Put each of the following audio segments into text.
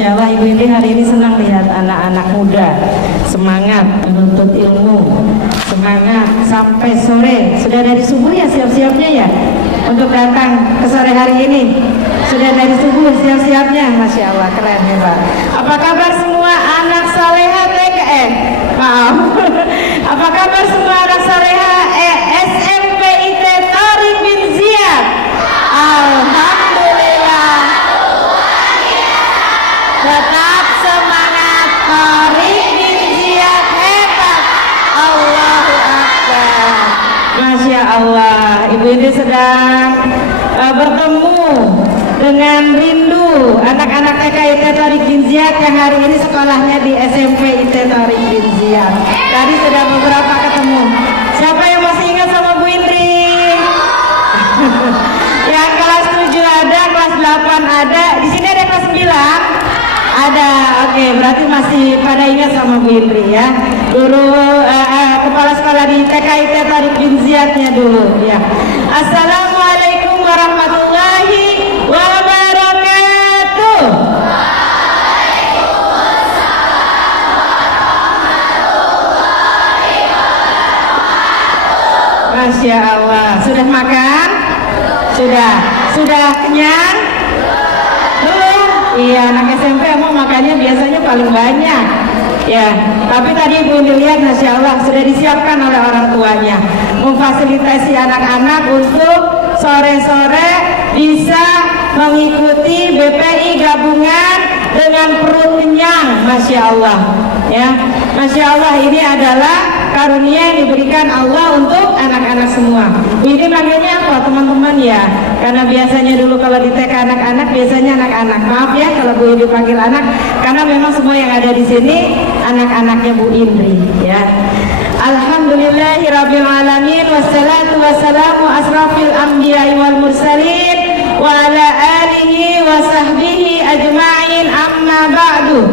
Masya Allah, Ibu Indi hari ini senang lihat anak-anak muda semangat menuntut ilmu, semangat sampai sore. Sudah dari subuh ya siap-siapnya ya untuk datang ke sore hari ini. Sudah dari subuh siap-siapnya. Masya Allah, keren hebat. Apa kabar semua anak saleha TKN? Maaf. Apa kabar semua anak saleha SMP IT Tariq bin Ziyad? Alhamdulillah. Tetap semangat, Tariq bin Ziyad hebat. Allahu Akbar. Masya Allah, Ibu ini sedang bertemu dengan rindu anak-anak TK IT Tariq bin Ziyad yang hari ini sekolahnya di SMP IT Tariq bin Ziyad. Tadi sudah beberapa ketemu. Siapa yang masih ingat sama Bu Indri? Yang kelas 7 ada, kelas 8 ada. Di sini ada kelas 9? Ada. Oke, berarti masih pada ingat sama Bu Indri ya. Guru kepala sekolah di TK IT Tariq bin Ziyadnya dulu ya. Assalamualaikum warahmatullahi wabarakatuh. Masya Allah. Sudah makan? Sudah kenyang? Belum? Iya, anak SMP emang makannya biasanya paling banyak ya, tapi tadi Ibu lihat Masya Allah sudah disiapkan oleh orang tuanya memfasilitasi anak-anak untuk sore-sore bisa mengikuti BPI gabungan dengan perut kenyang. Masya Allah ya, Masya Allah, ini adalah karunia yang diberikan Allah untuk anak-anak semua. Ini manggilnya apa teman-teman ya? Karena biasanya dulu kalau di TK anak-anak biasanya anak-anak. Maaf ya kalau Bu Indri panggil anak, karena memang semua yang ada di sini anak-anaknya Bu Indri ya. Alhamdulillahirabbil alamin wassalatu wassalamu asrafil anbiya'i wal mursalin wa ala alihi wa sahbihi ajma'in, amma ba'du.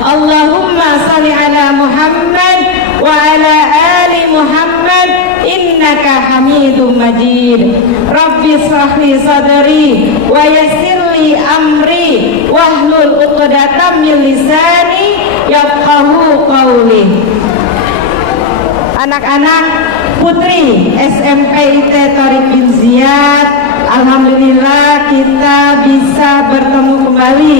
Allahumma salli ala Muhammad wa ala ali Muhammad innaka hamidum majid. Rabbi shrahli sadri wa yassirli amri wahlul 'uqdatam min lisani yafqahu qawli. Anak-anak putri SMP IT Tariq bin Ziyad, alhamdulillah kita bisa bertemu kembali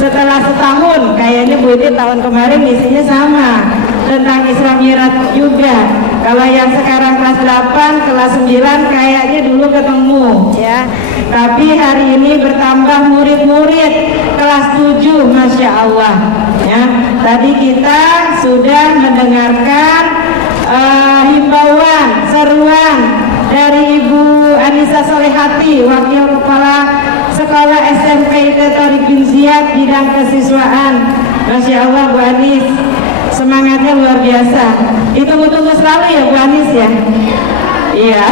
setelah setahun. Kayaknya Bu Indi tahun kemarin isinya sama tentang Isra Mi'raj juga. Kalau yang sekarang kelas 8, kelas 9 kayaknya dulu ketemu ya. Tapi hari ini bertambah murid-murid kelas 7, Masya Allah ya. Tadi kita sudah mendengarkan himbauan, seruan dari Ibu Anissa Solehati, Wakil Kepala Sekolah SMP IT Tariq bin Ziyad bidang kesiswaan. Masya Allah Bu Anis, semangatnya luar biasa. Ditunggu-tunggu selalu ya Bu Anis ya. Iya.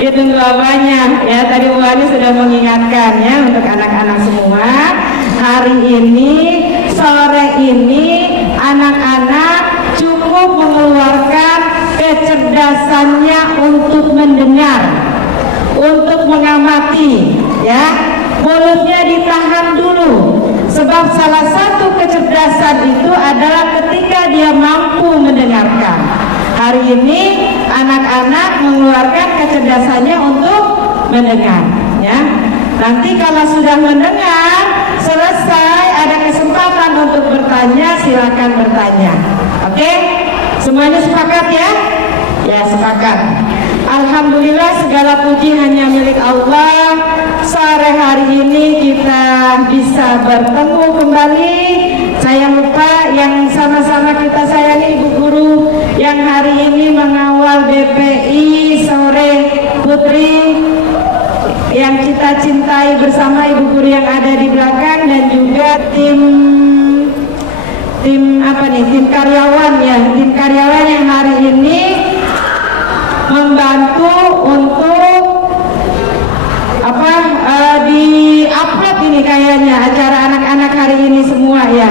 Ditunggu apanya ya. Tadi Bu Anis sudah mengingatkan ya untuk anak-anak semua. Hari ini, sore ini anak-anak cukup mengeluarkan kecerdasannya untuk mendengar, untuk mengamati ya. Mulutnya ditahan dulu, sebab salah satu kecerdasan itu adalah ketika dia mampu mendengarkan. Hari ini anak-anak mengeluarkan kecerdasannya untuk mendengar ya. Nanti kalau sudah mendengar selesai, ada kesempatan untuk bertanya, silakan bertanya. Oke? Semuanya sepakat ya? Ya, sepakat. Alhamdulillah, segala puji hanya milik Allah. Sore hari ini kita bisa bertemu kembali. Saya lupa yang sama-sama kita sayangi Ibu Guru yang hari ini mengawal BPI sore putri yang kita cintai bersama Ibu Guru yang ada di belakang, dan juga tim karyawan ya, tim karyawan yang hari ini membantu untuk di-upload ini kayaknya acara anak-anak hari ini semua ya,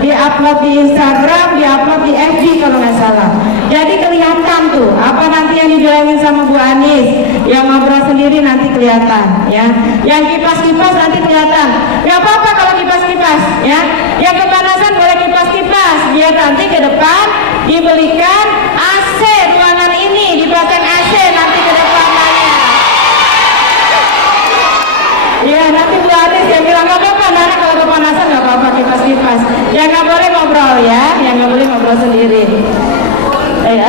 di-upload di Instagram, di-upload di FB kalau nggak salah. Jadi kelihatan tuh apa nanti yang dibilangin sama Bu Anis, Yang ngobrol sendiri nanti kelihatan, ya. Yang kipas-kipas nanti kelihatan. Gak apa-apa kalau kipas-kipas, ya. Yang kepanasan boleh kipas-kipas, biar nanti ke depan dibelikan AC ruangan ini, dipasang AC nanti ke depannya. Ya, nanti Bu Anis yang bilang gak apa-apa, Nana kalau kepanasan gak apa-apa kipas-kipas. Yang gak boleh ngobrol, ya. Yang gak boleh ngobrol sendiri. Ya.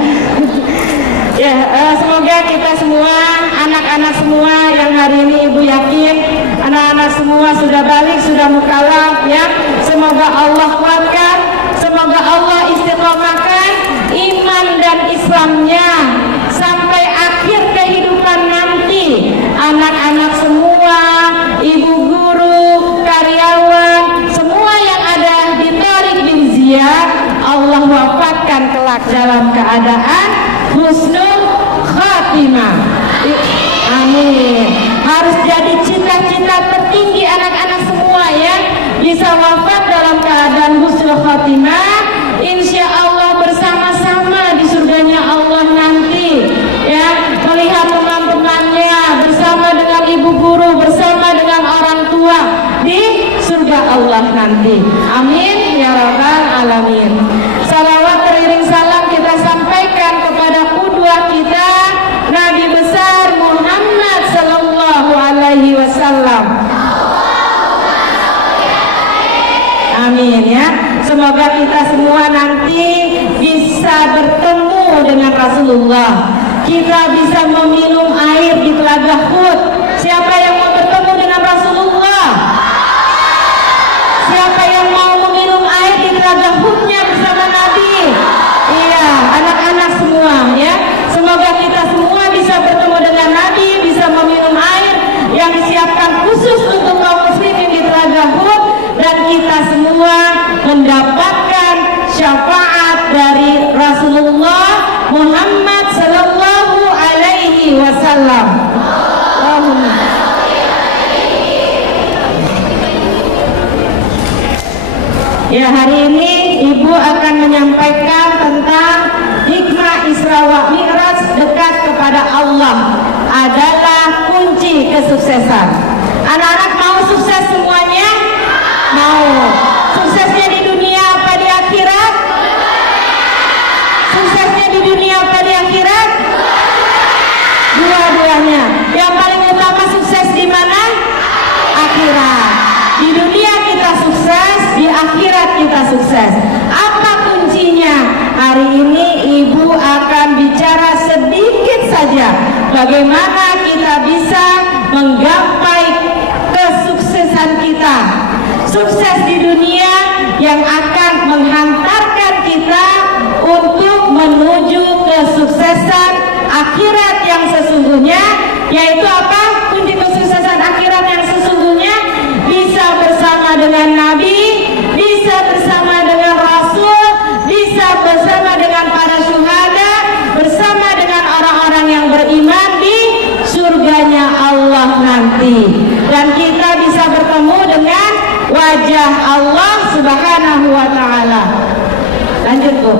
Ya, semoga kita semua, anak-anak semua yang hari ini Ibu yakin anak-anak semua sudah balik, sudah mukallaf, ya. Semoga Allah kuatkan, semoga Allah istiqomahkan iman dan Islamnya sampai akhir kehidupan nanti. Anak-anak semua, ibu guru, karyawan, semua yang ada di Thariq bin Ziyad, Allah wafatkan kelak dalam keadaan husnul khatimah. Amin. Harus jadi cita-cita tertinggi anak-anak semua, ya. Bisa wafat dalam keadaan husnul khatimah, insya Allah bersama-sama di surganya Allah nanti, ya. Melihat teman-temannya bersama dengan ibu guru, bersama dengan orang tua di surga Allah nanti. Amin ya rabbal alamin. Salawat teriring salam kita sampaikan kepada qudwah kita, Nabi besar Muhammad sallallahu alaihi wasallam. Amin, ya. Semoga kita semua nanti bisa bertemu dengan Rasulullah. Kita bisa meminum air di Telaga Hud. Siapa yang mau bertemu dengan Rasulullah? Siapa yang mau meminum air di Telaga Hudnya bersama Nabi? Iya, anak-anak semua, ya. Semoga kita semua bisa bertemu dengan Nabi, bisa meminum air yang disiapkan khusus untuk kaum muslimin di Telaga Hud, dan kita semua mendapatkan syafaat dari Rasulullah Muhammad sallallahu alaihi wasallam. Ya, hari ini Ibu akan menyampaikan tentang hikmah Isra wa Mi'raj. Dekat kepada Allah adalah kunci kesuksesan. Anak-anak mau sukses semuanya? Mau. Suksesnya di dunia apa di akhirat? Suksesnya di dunia apa di akhirat? Dua-duanya. Yang paling utama sukses di mana? Akhirat. Di dunia kita sukses, di akhirat kita sukses. Apa kuncinya? Hari ini Ibu akan bicara sedikit saja bagaimana kita bisa menggapai kesuksesan kita. Sukses di dunia yang akan menghantarkan kita untuk menuju kesuksesan akhirat yang sesungguhnya, yaitu apa? Kunci kesuksesan akhirat yang sesungguhnya bisa bersama dengan Nabi, bisa bersama dengan Rasul, bisa bersama dengan para syuhada, bersama dengan orang-orang yang beriman di surganya Allah nanti. Dan kita bisa bertemu dengan wajah Allah subhanahu wa ta'ala. Lanjut, Bu.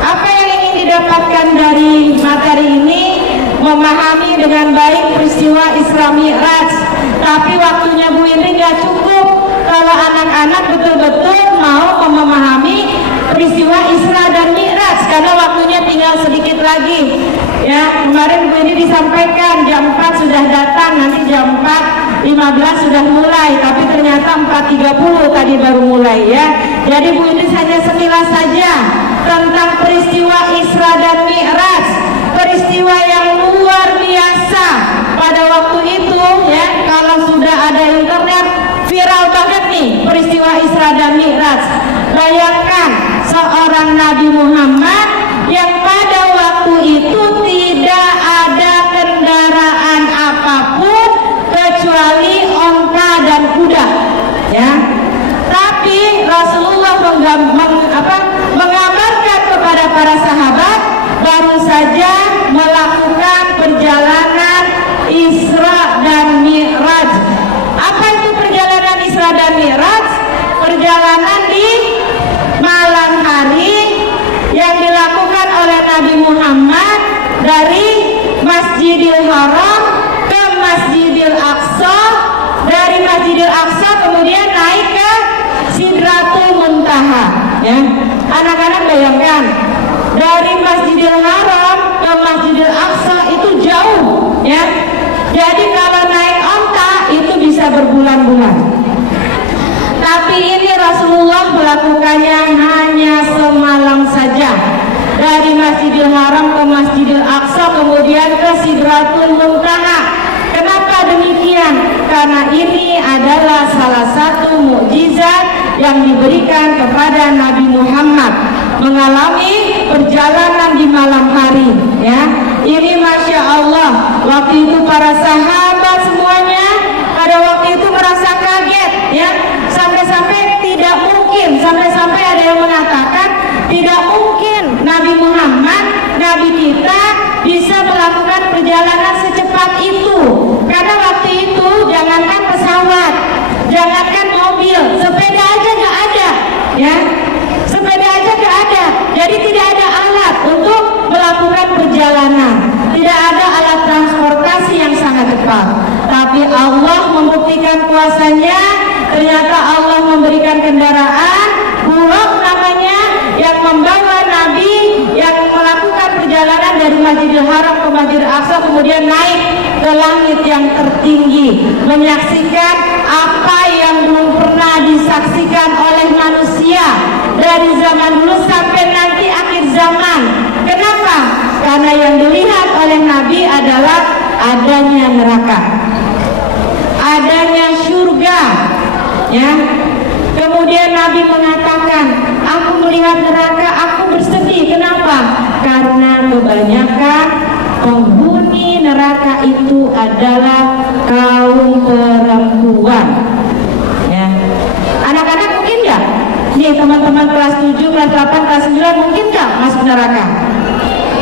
Apa yang ingin didapatkan dari materi ini? Memahami dengan baik peristiwa Isra Mi'raj. Tapi waktunya Bu Indri nggak cukup kalau anak-anak betul-betul mau memahami peristiwa Isra dan Mi'raj, karena waktunya tinggal sedikit lagi. Ya, kemarin Bu Indri disampaikan jam 4 sudah datang, nanti jam 4:15 sudah mulai, tapi ternyata 4:30 tadi baru mulai, ya. Jadi Bu Indri hanya sekilas saja tentang peristiwa Isra dan Mi'raj, peristiwa yang luar biasa pada waktu itu, ya. Kalau sudah ada internet, viral banget nih peristiwa Isra dan Mi'raj. Bayangkan seorang Nabi Muhammad yang pada waktu itu tidak ada kendaraan apapun kecuali onta dan kuda, ya. Tapi Rasulullah mengabarkan kepada para sahabat baru saja melakukan perjalanan Isra dan Mi'raj. Apa itu perjalanan Isra dan Mi'raj? Perjalanan di malam hari yang dilakukan oleh Nabi Muhammad dari Masjidil Haram ke Masjidil Aqsa, dari Masjidil Aqsa kemudian naik ke Sidratul Muntaha. Ya, anak-anak bayangkan dari Masjidil Haram ke Masjidil Aqsa itu jauh, ya. Jadi kalau naik onta itu bisa berbulan-bulan. Tapi ini Rasulullah melakukannya hanya semalam saja. Dari Masjidil Haram ke Masjidil Aqsa kemudian ke Sidratul Muntaha. Kenapa demikian? Karena ini adalah salah satu mukjizat yang diberikan kepada Nabi Muhammad, mengalami perjalanan di malam hari, ya. Ini Masya Allah, waktu itu para sahabat semuanya pada waktu itu merasa kaget, ya. Sampai-sampai tidak mungkin, sampai-sampai ada yang mengatakan tidak mungkin Nabi Muhammad, Nabi kita bisa melakukan perjalanan secepat itu. Karena waktu itu jangankan pesawat, jangankan mobil, sepeda aja nggak ada, ya. Sepeda aja nggak ada. Jadi tidak ada alat untuk melakukan perjalanan. Tidak ada alat transportasi yang sangat cepat. Tapi Allah membuktikan kuasanya. Ternyata Allah memberikan kendaraan Buraq namanya, yang membawa Nabi yang melakukan perjalanan dari Masjidil Haram ke Masjidil Aqsa kemudian naik ke langit yang tertinggi, menyaksikan apa yang belum pernah disaksikan oleh manusia dari zaman dulu sampai nanti akhir zaman. Kenapa? Karena yang dilihat oleh Nabi adalah adanya neraka, adanya surga, ya. Kemudian Nabi mengatakan, aku melihat neraka, aku bersedih. Kenapa? Karena kebanyakan penghuni neraka itu adalah kaum perempuan, ya. Anak-anak mungkin nggak? Nih teman-teman kelas 7, kelas 8, kelas 9 mungkin nggak masuk neraka?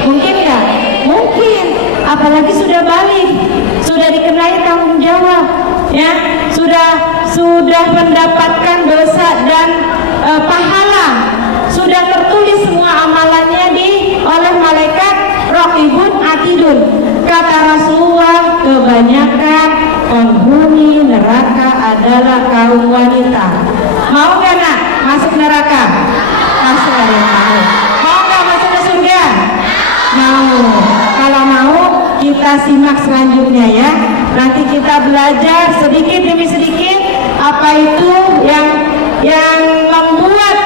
Mungkin nggak? Mungkin. Apalagi sudah balik, sudah dikenai tanggung jawab, ya, sudah mendapatkan dosa dan pahala, sudah tertulis semua amalannya oleh malaikat Raqibun Atidun. Kata Rasulullah, kebanyakan penghuni neraka adalah kaum wanita. Mau gak nak masuk neraka? Masuk, ada yang mau. Mau gak masuk ke surga? Mau. Kalau mau, kita simak selanjutnya, ya. Nanti kita belajar sedikit demi sedikit apa itu yang membuat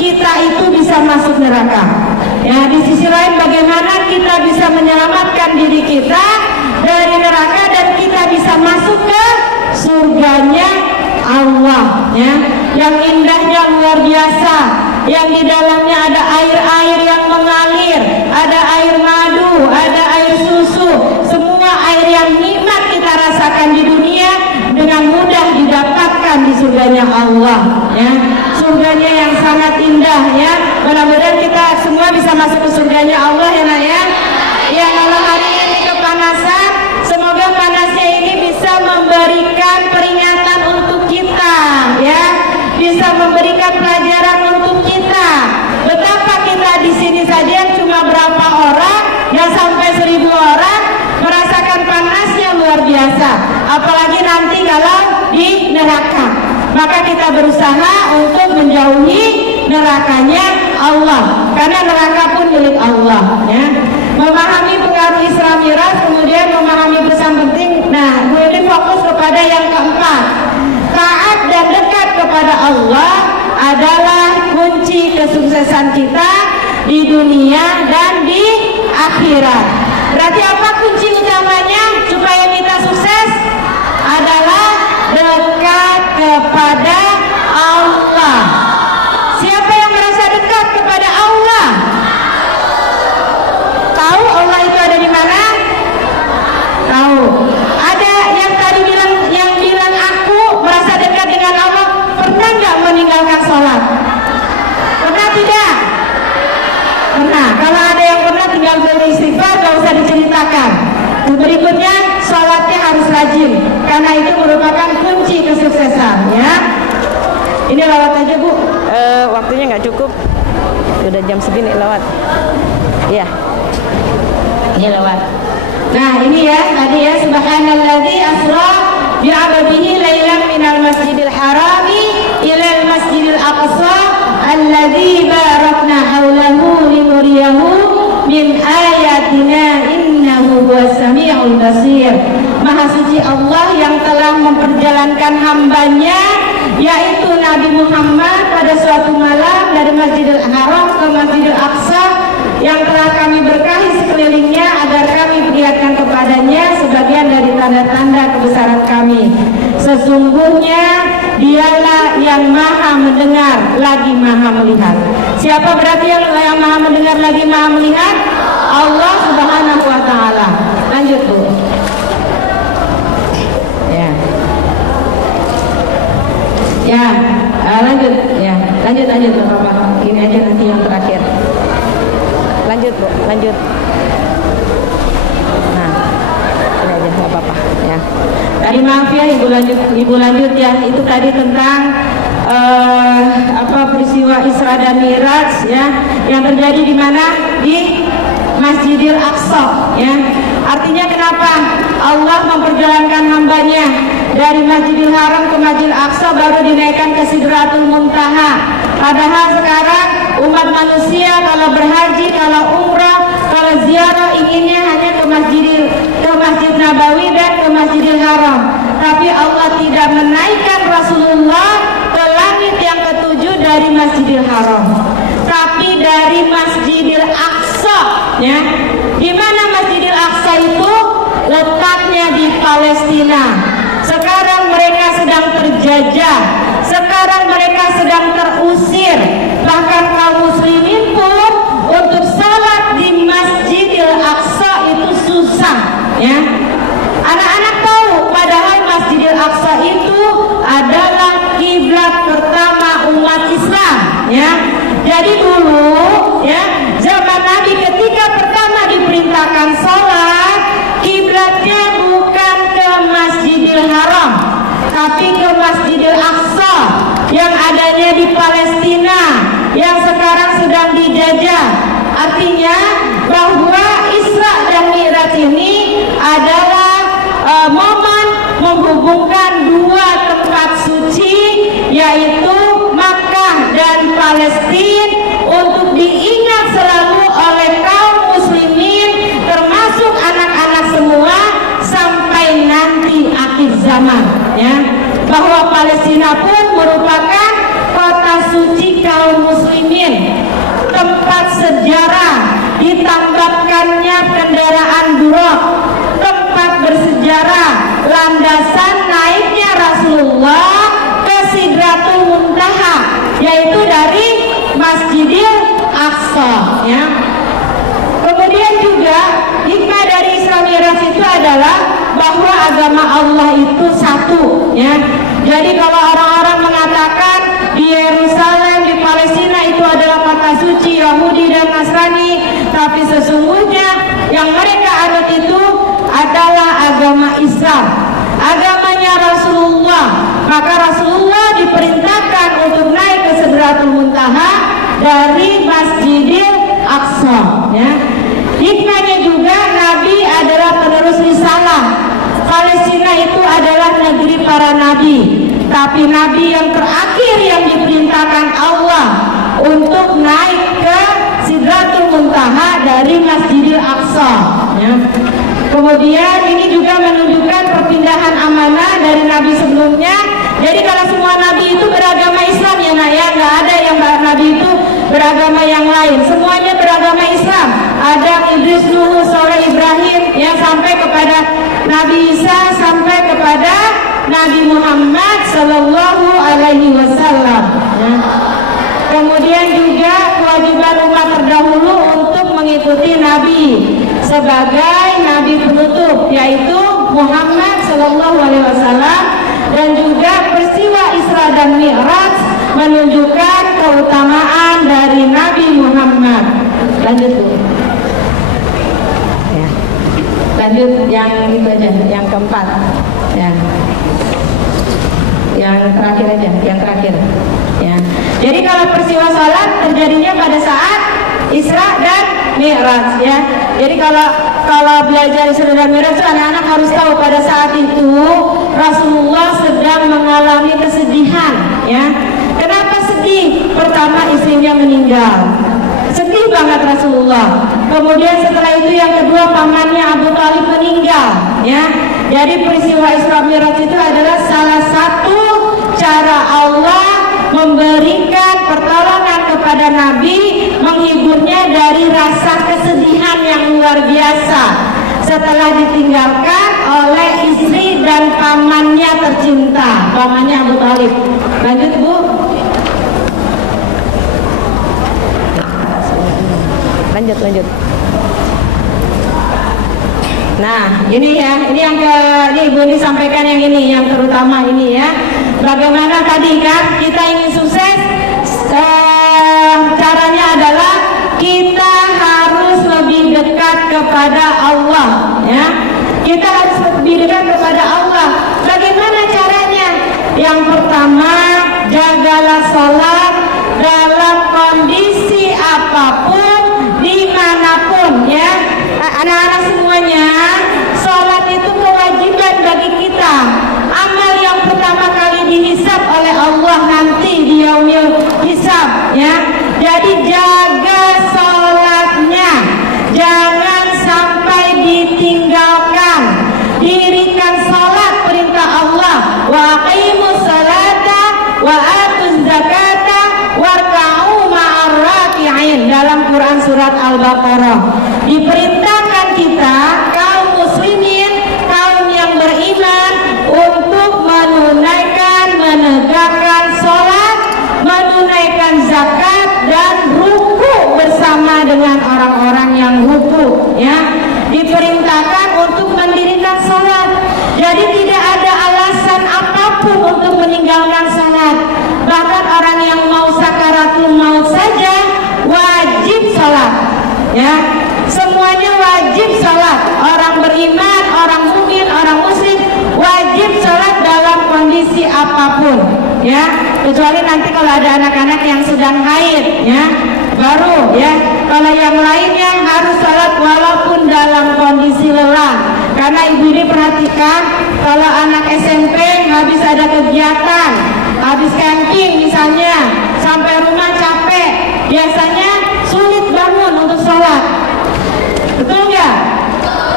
kita itu bisa masuk neraka. Ya, di sisi lain bagaimana kita bisa menyelamatkan diri kita dari neraka dan kita bisa masuk ke surganya Allah, ya. Yang indahnya luar biasa, yang di dalamnya ada air-air yang mengalir, ada air madu, ada air susu, semua air yang nikmat kita rasakan di dunia dengan mudah didapatkan di surganya Allah, ya. Surganya yang sangat indah, ya. Mudah-mudahan kita semua bisa masuk ke surganya Allah, ya nak, ya. Ya, kalau hari ini kepanasan, semoga panasnya ini bisa memberikan peringatan untuk kita, ya. Bisa memberikan pelajaran untuk kita. Betapa kita di sini saja cuma berapa orang, ya sampai 1000 orang merasakan panasnya luar biasa. Apalagi nanti kalau di neraka. Maka kita berusaha untuk menjauhi nerakanya Allah, karena neraka pun milik Allah, ya. Memahami pengaruh Isra Mi'raj, kemudian memahami pesan penting. Nah, kemudian fokus kepada yang keempat. Taat dan dekat kepada Allah adalah kunci kesuksesan kita di dunia dan di akhirat. Berarti apa kunci utamanya supaya kita sukses? Adalah dekat kepada Allah. Siapa yang merasa dekat kepada Allah? Tahu Allah itu ada di mana? Tahu. Ada yang tadi bilang aku merasa dekat dengan Allah. Pernah nggak meninggalkan sholat? Pernah tidak? Pernah. Kalau ada yang pernah tinggal beristighfar, gak usah diceritakan. Berikutnya sholatnya harus rajin, karena itu merupakan kunci kesuksesan, ya. Ini lewat aja Bu. Waktunya nggak cukup. Udah jam segini lewat. Iya. Ini lewat. Nah ini ya tadi ya, subhanalladzi asra bi'abdihi lailan minal masjidil harami ilal masjidil aqsa alladzi barakna haulahu linuriyahu min ayatina innahu huwas samiul basir. Maha suci Allah yang telah memperjalankan hambanya yaitu Nabi Muhammad pada suatu malam dari Masjidil Haram ke Masjidil Aqsa yang telah kami berkahi sekelilingnya agar kami perlihatkan kepadanya sebagian dari tanda-tanda kebesaran kami. Sesungguhnya dialah yang maha mendengar lagi maha melihat. Siapa berarti yang maha mendengar lagi maha melihat? Allah Subhanahu wa ta'ala. Lanjut Bu. Lanjut Bapak. Ini aja nanti yang terakhir. Lanjut Bu, lanjut. Nah, ini aja nggak apa-apa ya. Tadi maaf ya Ibu lanjut ya. Itu tadi tentang peristiwa Isra dan Mi'raj ya, yang terjadi di mana? Di Masjidil Aqsa ya. Artinya kenapa Allah memperjalankan hambanya dari Masjidil Haram ke Masjidil Aqsa baru dinaikkan ke Sidratul Muntaha. Padahal sekarang umat manusia kalau berhaji, kalau umrah, kalau ziarah inginnya hanya ke Masjid Nabawi dan ke Masjidil Haram. Tapi Allah tidak menaikkan Rasulullah ke langit yang ketujuh dari Masjidil Haram, tapi dari Masjidil Aqsa ya. Di mana Masjidil Aqsa itu? Letaknya di Palestina. Sekarang mereka sedang terjajah, sekarang mereka sedang terusir. Bahkan kaum muslimin pun untuk salat di Masjidil Aqsa itu susah ya. Anak-anak tahu padahal Masjidil Aqsa itu adalah kiblat pertama umat Islam ya. Jadi dulu ya, zaman Nabi ketika pertama diperintahkan sholat, kiblatnya bukan ke Masjidil Haram, tapi ke Masjidil Aqsa yang adanya di Palestina, yang sekarang sedang dijajah. Artinya bahwa Isra dan Mi'raj ini adalah momen menghubungkan dua tempat suci, yaitu Makkah dan Palestina, untuk diingat selalu oleh kaum muslimin termasuk anak-anak semua sampai nanti akhir zaman ya, bahwa Palestina pun merupakan kota suci kaum muslimin, tempat sejarah ditambahkannya kendaraan Buraq, tempat bersejarah landasan naiknya Rasulullah ke Sidratul Muntaha, yaitu dari Masjidil Aqsa ya. Kemudian juga hikmah dari Isra Mi'raj itu adalah bahwa agama Allah itu satu ya. Jadi kalau orang-orang mengatakan di Yerusalem, di Palestina itu adalah kota suci Yahudi dan Nasrani, tapi sesungguhnya yang mereka anut itu adalah agama Islam, agamanya Rasulullah. Maka Rasulullah diperintahkan untuk naik ke Sidratul Muntaha dari Masjidil Aqsa ya. Hikmahnya juga Nabi adalah penerus risalah. Palestina itu adalah negeri para nabi, tapi nabi yang terakhir yang diperintahkan Allah untuk naik ke Sidratul Muntaha dari Masjidil Aqsa ya. Kemudian ini juga menunjukkan perpindahan amanah dari nabi sebelumnya. Jadi kalau semua nabi itu beragama Islam ya nak ya, nggak ada yang nabi itu beragama yang lain, semuanya beragama Islam. Adam, Idris, Nuh, Soleh, Ibrahim ya, sampai kepada Nabi Isa, sampai kepada Nabi Muhammad Sallallahu Alaihi Wasallam ya. Kemudian juga kewajiban umat terdahulu untuk mengikuti Nabi sebagai Nabi penutup, yaitu Muhammad Sallallahu Alaihi Wasallam. Dan juga peristiwa Isra dan Mi'raj menunjukkan keutamaan dari Nabi Muhammad. Lanjut Bu ya. Lanjut yang itu aja, yang keempat ya. Yang terakhir aja, yang terakhir ya. Jadi kalau peristiwa salat terjadinya pada saat Isra dan Mi'raj ya. Jadi kalau kalau belajar Isra dan Mi'raj itu anak-anak harus tahu pada saat itu Rasulullah sedang mengalami kesedihan, ya. Kenapa sedih? Pertama, istrinya meninggal, sedih banget Rasulullah. Kemudian setelah itu yang kedua, pamannya Abu Thalib meninggal, ya. Jadi peristiwa Isra Mi'raj itu adalah salah satu cara Allah memberikan pertolongan kepada Nabi, menghiburnya dari rasa kesedihan yang luar biasa setelah ditinggalkan oleh istri dan pamannya tercinta, pamannya Abu Thalib. Lanjut Bu. Lanjut. Nah, ini ya, ini yang ini Ibu disampaikan yang ini, yang terutama ini ya. Bagaimana tadi kan kita ingin sukses, caranya adalah kita harus lebih dekat kepada Allah, ya. Kita harus lebih dekat kepada Allah. Bagaimana caranya? Yang pertama, jagalah sholat dalam kondisi apapun, dimanapun, ya. Anak-anak semuanya, sholat itu kewajiban bagi kita. Amal yang pertama kali dihisab oleh Allah nanti di yaumil hisab, ya. Jadi jaga sholatnya, jangan sampai ditinggalkan. Dirikan sholat perintah Allah, wa aqimus sholata wa atuz zakata warka'u ma'ar raki'in, dalam Quran surat Al-Baqarah. Diperintahkan kita kaum muslimin, kaum yang beriman, untuk menegakkan sholat, menunaikan zakat, dan ruku bersama dengan orang-orang yang ruku, ya. Diperintahkan untuk mendirikan sholat. Jadi tidak ada alasan apapun untuk meninggalkan sholat. Bahkan orang yang mau sakaratul maut saja wajib sholat, ya. Semuanya wajib sholat. Orang beriman, orang mukmin, orang muslim wajib sholat dalam kondisi apapun, ya. Kecuali nanti kalau ada anak-anak yang sedang haid, ya, baru, ya. Kalau yang lainnya harus sholat walaupun dalam kondisi lelah. Karena ibu ini perhatikan, kalau anak SMP habis ada kegiatan, habis camping misalnya, sampai rumah capek, biasanya sulit bangun untuk sholat. Betul nggak?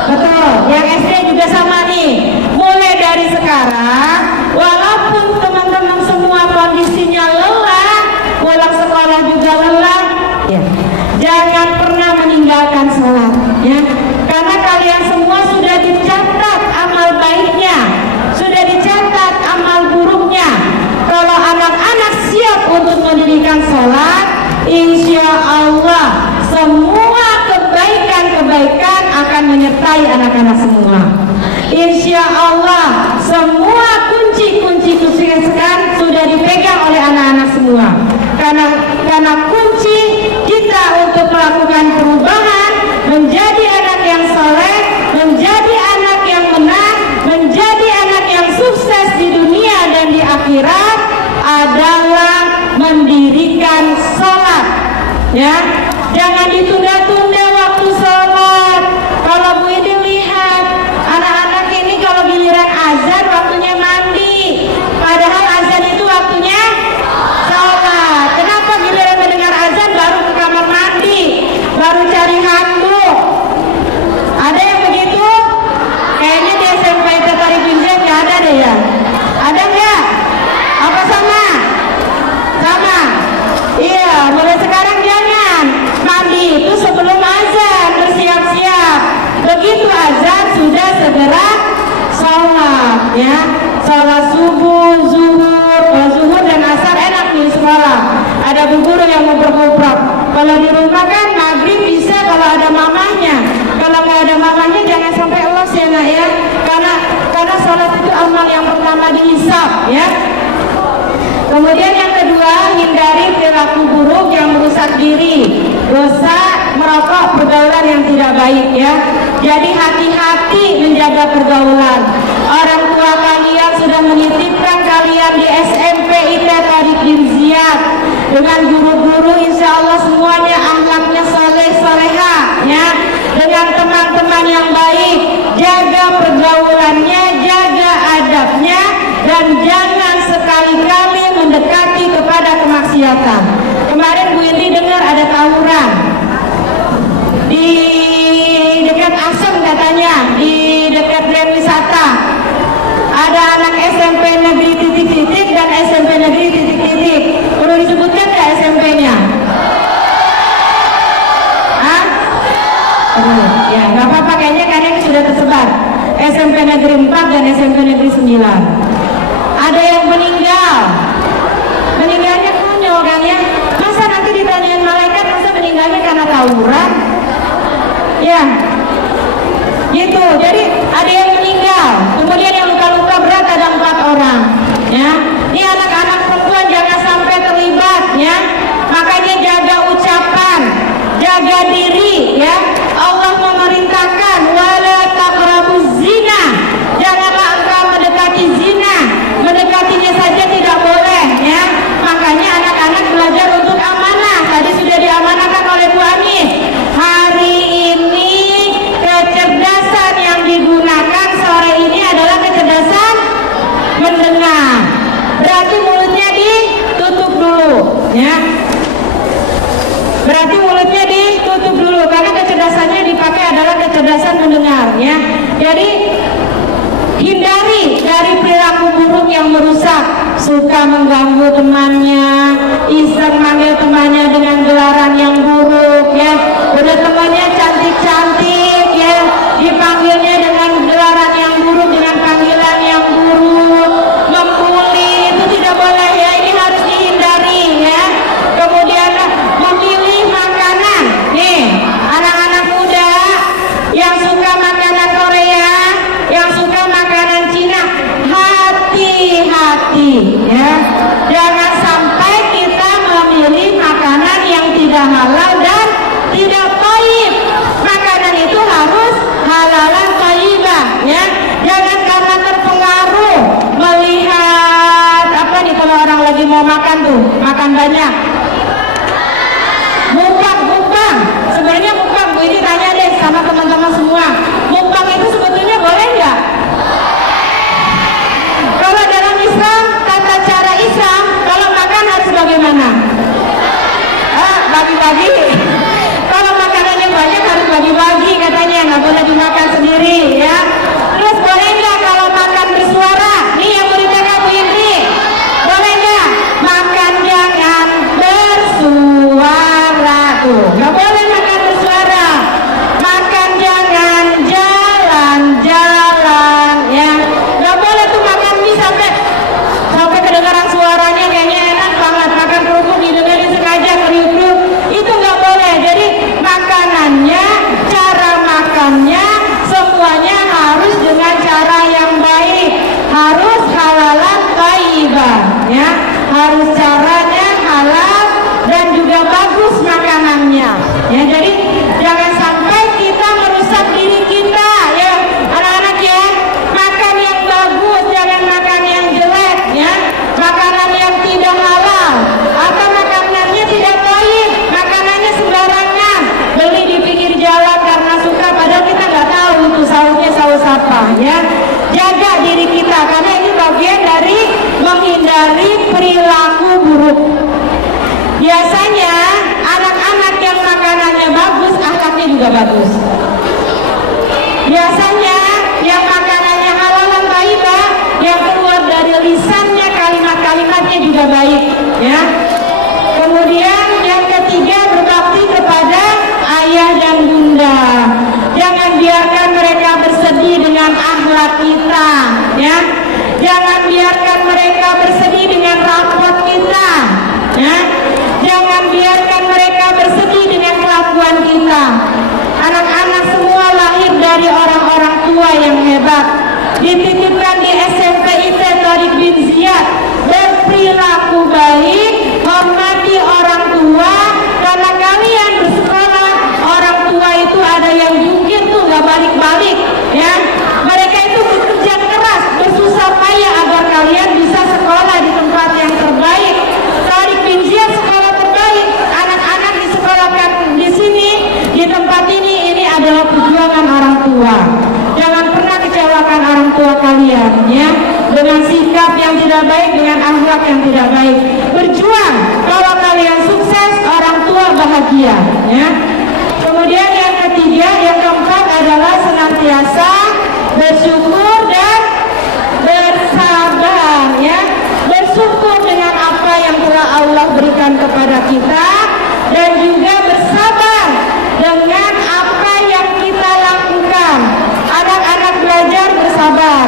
Betul. Yang SD juga sama nih. Mulai dari sekarang, walaupun teman-teman semua kondisinya lelah, pulang sekolah juga lelah, ya, jangan pernah meninggalkan sholat, ya. Karena kalian semua sudah dicatat amal baiknya, sudah dicatat amal buruknya. Kalau anak-anak siap untuk mendirikan sholat, insya Allah semua kebaikan akan menyertai anak-anak semua. Insya Allah semua kunci-kunci kesuksesan sudah dipegang oleh anak-anak semua. Karena kunci kita untuk melakukan perubahan, menjadi anak yang soleh, menjadi anak yang benar, menjadi anak yang sukses di dunia dan di akhirat adalah mendirikan sholat, ya. Jangan ditunda-tunda waktu sholat. Kalau Bu ini lihat anak-anak ini kalau giliran azan waktunya mandi, padahal azan itu waktunya sholat. Kenapa giliran mendengar azan baru ke kamar mandi, baru cari handuk? Ada yang begitu? Kayaknya di SMP Tertarik Binjai nggak ada deh, ya. Ada nggak? Apa sama? Sama? Iya, mulai sekarang jangan mandi itu sebelum azan, bersiap-siap. Begitu azan sudah segera sholat, ya. Sholat subuh, zuhur dan asar enak di sekolah. Ada bu guru yang ngobrol-ngobrol. Kalau di rumah kan maghrib bisa kalau ada mamahnya. Kalau nggak ada mamahnya jangan sampai los, ya nak, ya. Karena sholat itu amal yang pertama dihisab, ya. Kemudian yang kedua, hindari perilaku buruk yang merusak diri, dosa, merokok, pergaulan yang tidak baik, ya. Jadi hati-hati menjaga pergaulan. Orang tua kalian sudah menitipkan kalian di SMP ITA Tariq bin Ziyad dengan guru-guru, insya Allah semuanya akhlaknya soleh soleha, ya. Dengan teman-teman teman yang baik, jaga pergaulannya, jaga adabnya, dan jangan sekali-kali mendekati kepada kemaksiatan. Kemarin Bu Indi dengar ada tawuran di dekat Asem katanya, di dekat Grand Wisata. Ada anak SMP negeri titik-titik dan SMP negeri titik-titik. Perlu disebutkan nggak SMP-nya? Hah? Ya, nggak apa-apa, kayaknya karena ini sudah tersebar. SMP negeri 4 dan SMP negeri 9. Ada yang meninggal. Meninggalnya konyol kan ya? Masa nanti ditanyain malaikat, masa meninggalnya karena tawuran? Ya, gitu. Jadi ada yang meninggal, kemudian yang luka-luka berat ada 4 orang. Ya, ini anak-anak perempuan jangan sampai terlibat. Ya, makanya jaga ucapan, jaga diri. Ya, Allah memerintahkan wala taqrabuz zina. Janganlah engkau mendekati zina. Mendekatinya saja tidak boleh. Ya, makanya anak-anak belajar untuk amanah. Tadi sudah diamanahkan oleh Bu Amin. Hari ini kecerdasan yang digunakan sore ini adalah kecerdasan mendengar. Berarti mulutnya ditutup dulu, ya. Berarti mulutnya ditutup dulu karena kecerdasannya dipakai adalah kecerdasan mendengar, ya. Jadi hindari dari perilaku buruk yang merusak, suka mengganggu temannya, iseng manggil temannya dengan gelaran yang buruk, ya. Udah temannya cantik-cantik, ya, dipanggilnya dengan gelaran yang buruk, dengan panggilan yang buruk, membuli, itu tidak boleh, ya. Ini harus dihindari, ya. Kemudian memilih makanan, nih, anak-anak muda yang suka makanan Korea, yang suka makanan Cina, hati-hati, ya. Jangan sampai kita memilih makanan yang tidak halal dan tidak thayyib. Makanan itu harus halalan thayyibah, ya. Jangan karena terpengaruh melihat apa nih, kalau orang lagi mau makan tuh, makan banyak. Mukbang. Sebenarnya mukbang, Bu ini tanya deh sama teman-teman semua. Mukbang itu sebetulnya boleh nggak? Kalau dalam Islam, tata cara Islam, kalau makan harus bagaimana? Bagi-bagi. Kalau makanannya banyak harus bagi-bagi katanya, nggak boleh dimakan sendiri, ya. Terus boleh nggak kalau makan bersuara? Nih yang mau dijaga Bu Indri, boleh nggak? Makan jangan bersuara, tuh, nggak boleh makan bersuara. Makan jangan jalan-jalan, ya. Nggak boleh tuh makan mie sampai kedengaran suaranya kayaknya enak banget. Makan kerupuk didengarin sengaja kriuk-kriuk, itu nggak boleh. Jadi makanannya, cara makannya, semuanya harus dengan cara yang baik, harus halalan thayyibah, ya. Harus caranya halal dan juga bagus makanannya, ya. Jadi jangan sampai kita merusak diri kita, ya anak-anak, ya. Makan yang bagus, jangan makan yang jelek, ya. Makanan yang tidak halal atau makanannya tidak baik, makanannya sembarangan, beli di pinggir jalan karena suka, padahal kita nggak tahu itu sausnya saus apa, ya. Jaga diri kita karena ini bagian dari menghindari perilaku buruk. Biasanya anak-anak yang makanannya bagus, akhlaknya juga bagus. Biasanya yang makanannya halal dan thayyibah, yang keluar dari lisannya kalimat-kalimatnya juga baik, ya. Kemudian yang ketiga, berbakti kepada ayah dan bunda. Jangan biarkan mereka bersedih dengan akhlak kita, ya. Jangan biarkan mereka bersedih dengan rapot kita, ya. Jangan biarkan mereka bersedih dengan kelakuan kita. Anak-anak semua lahir dari orang-orang tua yang hebat, dititipkan di SMP IT Tariq bin Ziyad, berperilaku baik, hormati orang tua, karena kalian bersekolah, orang tua itu ada yang jungkir tuh gak balik-balik, ya. Mereka itu bekerja keras, bersusah payah agar kalian bisa sekolah di tempat yang terbaik. Tariq bin Ziyad sekolah terbaik, anak-anak disekolahkan di sini, di tempat ini adalah perjuangan orang tua. ya, dengan sikap yang tidak baik, dengan akhlak yang tidak baik. Berjuang, kalau kalian sukses, orang tua bahagia ya. Kemudian yang ketiga, yang keempat adalah senantiasa bersyukur dan bersabar ya. Bersyukur dengan apa yang telah Allah berikan kepada kita, dan juga bersabar dengan apa yang kita lakukan. Anak-anak belajar bersabar.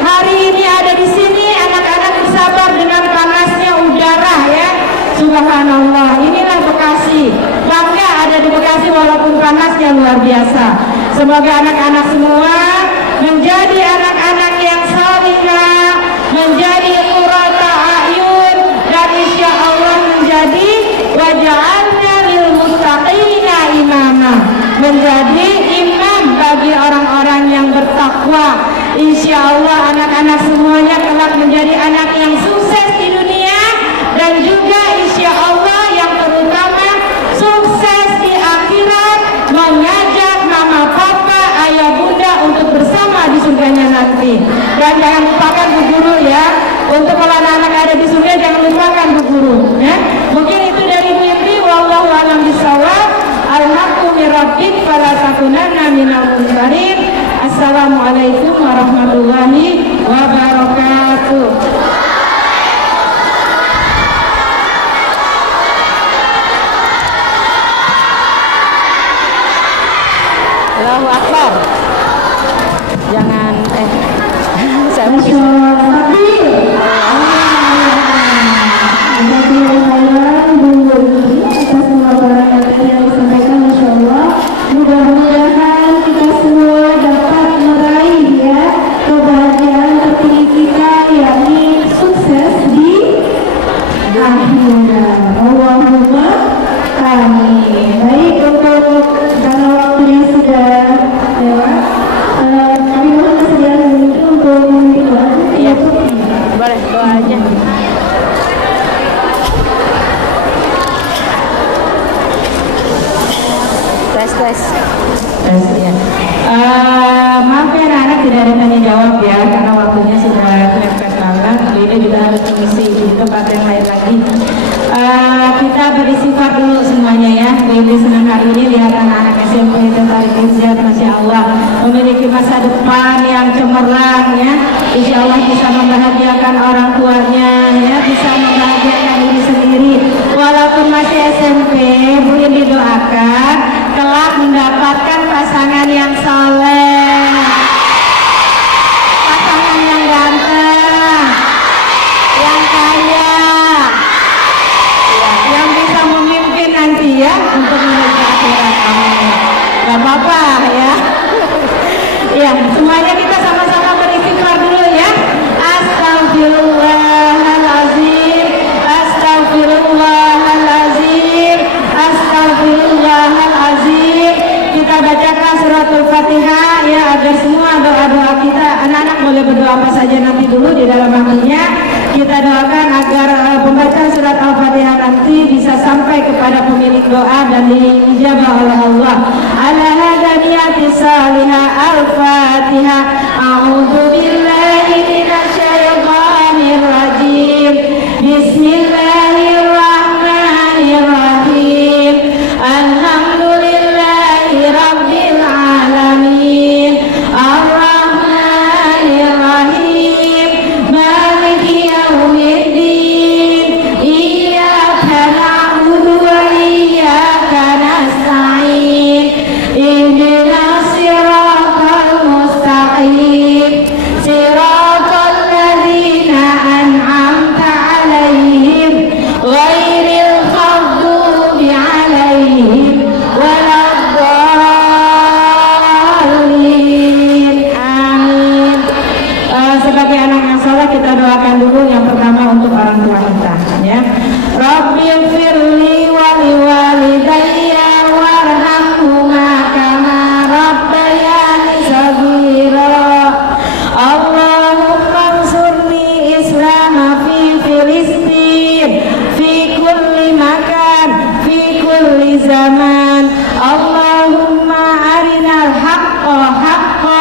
Hari ini ada di sini, anak-anak bersabar dengan panasnya udara ya. Subhanallah, inilah Bekasi. Bangga ada di Bekasi walaupun panasnya luar biasa. Semoga anak-anak semua menjadi anak-anak yang salihah, menjadi qurrata a'yun, dan insya Allah menjadi waja'alna lil muttaqina imama, menjadi imam bagi orang-orang yang bertakwa. Insya Allah anak-anak semuanya kelak menjadi anak yang sukses di dunia, dan juga insya Allah yang terutama sukses di akhirat, mengajak mama papa ayah bunda untuk bersama di surganya nanti. Dan jangan lupakan Bu Guru ya, untuk kalau anak-anak ada di surga jangan lupakan Bu Guru ya. Mungkin itu dari Bu Indri, wallahu a'lam bishawab. Al-haqqu min rabbik fala takunanna minal mumtarin. Assalamualaikum warahmatullahi wabarakatuh. Allahu Akbar. Jangan saya mudah-mudahan kita semua dapat meraih ya kebahagiaan tertinggi kita, yakni sukses di akhirat. Allahumma amin. Baik, untuk karena waktunya sudah lewat, kami mohon kesediaan dulu untuk memimpin doa. Iya, boleh doanya. Tes ya. Maaf ya anak-anak, tidak ada tanya jawab ya, karena waktunya sudah mepet banget. Ini juga harus mengisi di tempat yang lain lagi. Kita beristighfar dulu semuanya ya. Baby senang hari ini lihat anak-anak SMP tertarik izat, Masya Allah, memiliki masa depan yang cemerlang ya. Insya Allah bisa membahagiakan orang tuanya ya, bisa membahagiakan diri sendiri. Walaupun masih SMP, boleh didoakan kelak mendapatkan pasangan yang soleh, pasangan yang ganteng, yang kaya, ya, yang bisa memimpin nanti ya untuk menuju akhirat. Amin. Gak apa-apa ya. Ya, semuanya kita sama-sama beristighfar dulu ya. Astagfirullahalazim, astagfirullahalazim, astagfirullahalazim. Kita bacakan suratul Fatihah ya, agar semua doa-doa kita, anak-anak boleh berdoa apa saja nanti dulu di dalam hatinya. Kita doakan agar pembacaan surat Al-Fatihah nanti bisa sampai kepada pemilik doa dan diijabah oleh Allah. Ala hadza niyati salihah Al-Fatihah. A'udzu billahi minasyaitonir rajim. Bismillahirrahmanirrahim. Alhamdulillahi rabbil alamin. Ar-Rahmanir-Rahim. Maliki yaumiddin. Iyyaka na'budu wa iyyaka nasta'in. Ihdinas siratal mustaqim. Siratal ladzina an'amta 'alaihim ghairil maghdubi 'alaihim waladdallin. Amin. Sebagai anak yang saleh kita doakan dulu yang pertama untuk orang tua kita ya. Rabbighfirli wa liwalidayya warhamhuma kama rabbayani shaghira. Allahumma ansurni Islam fi Filistin, fi kulli makan, fi kulli zaman. Allahumma arinal haqqa haqqa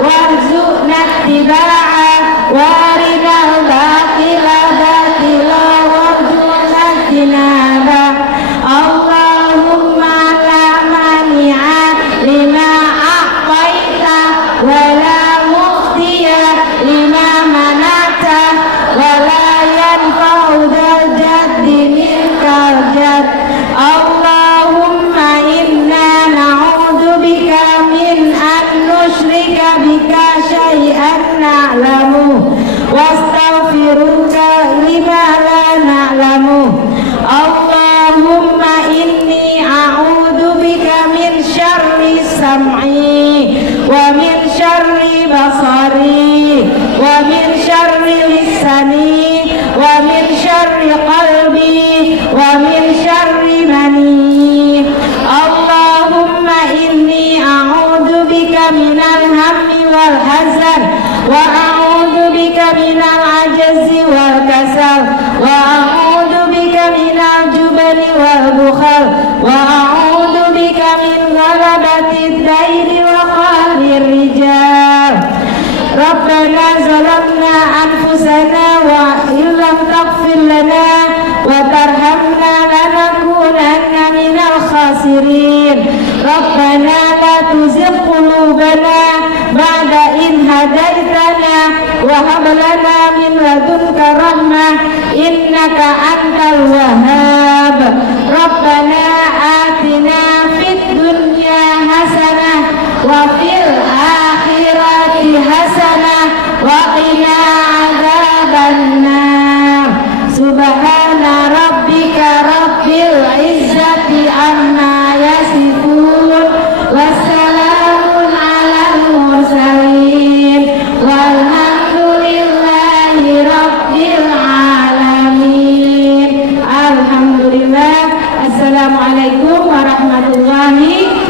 warzuqna ittiba'ah وارنا الباطل باطلا وارزقنا اجتنابه اللهم لا مانع لما أعطيت ولا معطي لما منعت ولا ينفع ذا الجد منك الجد اللهم إنا نعوذ بك من أن نشرك بك شيئا نعلمه واستغفرك لما لا نعلمه اللهم إني أعوذ بك من شر سمعي ومن شر بصري ومن شر لساني ومن شر قلبي ومن شر مني اللهم إني أعوذ بك من الهم والحزن وأعوذ بك من العجز والكسل وأعوذ بك من الجبن والبخل وأعوذ بك من غلبة الدين وقهر الرجال ربنا ظلمنا أنفسنا وإن لم تغفر لنا وترحمنا لنكونن من الخاسرين ربنا لا تزغ قلوبنا بعد إذ هديتنا وهب لنا من لدنك رحمة إنك أنت الوهاب ربنا آتنا في الدنيا حسنة وفي الآخرة حسنة وقنا عذاب النار سبحان ربك رب العزة عما يصفون والسلام على المرسلين والحمد لله رب العالمين الحمد لله. Assalamualaikum warahmatullahi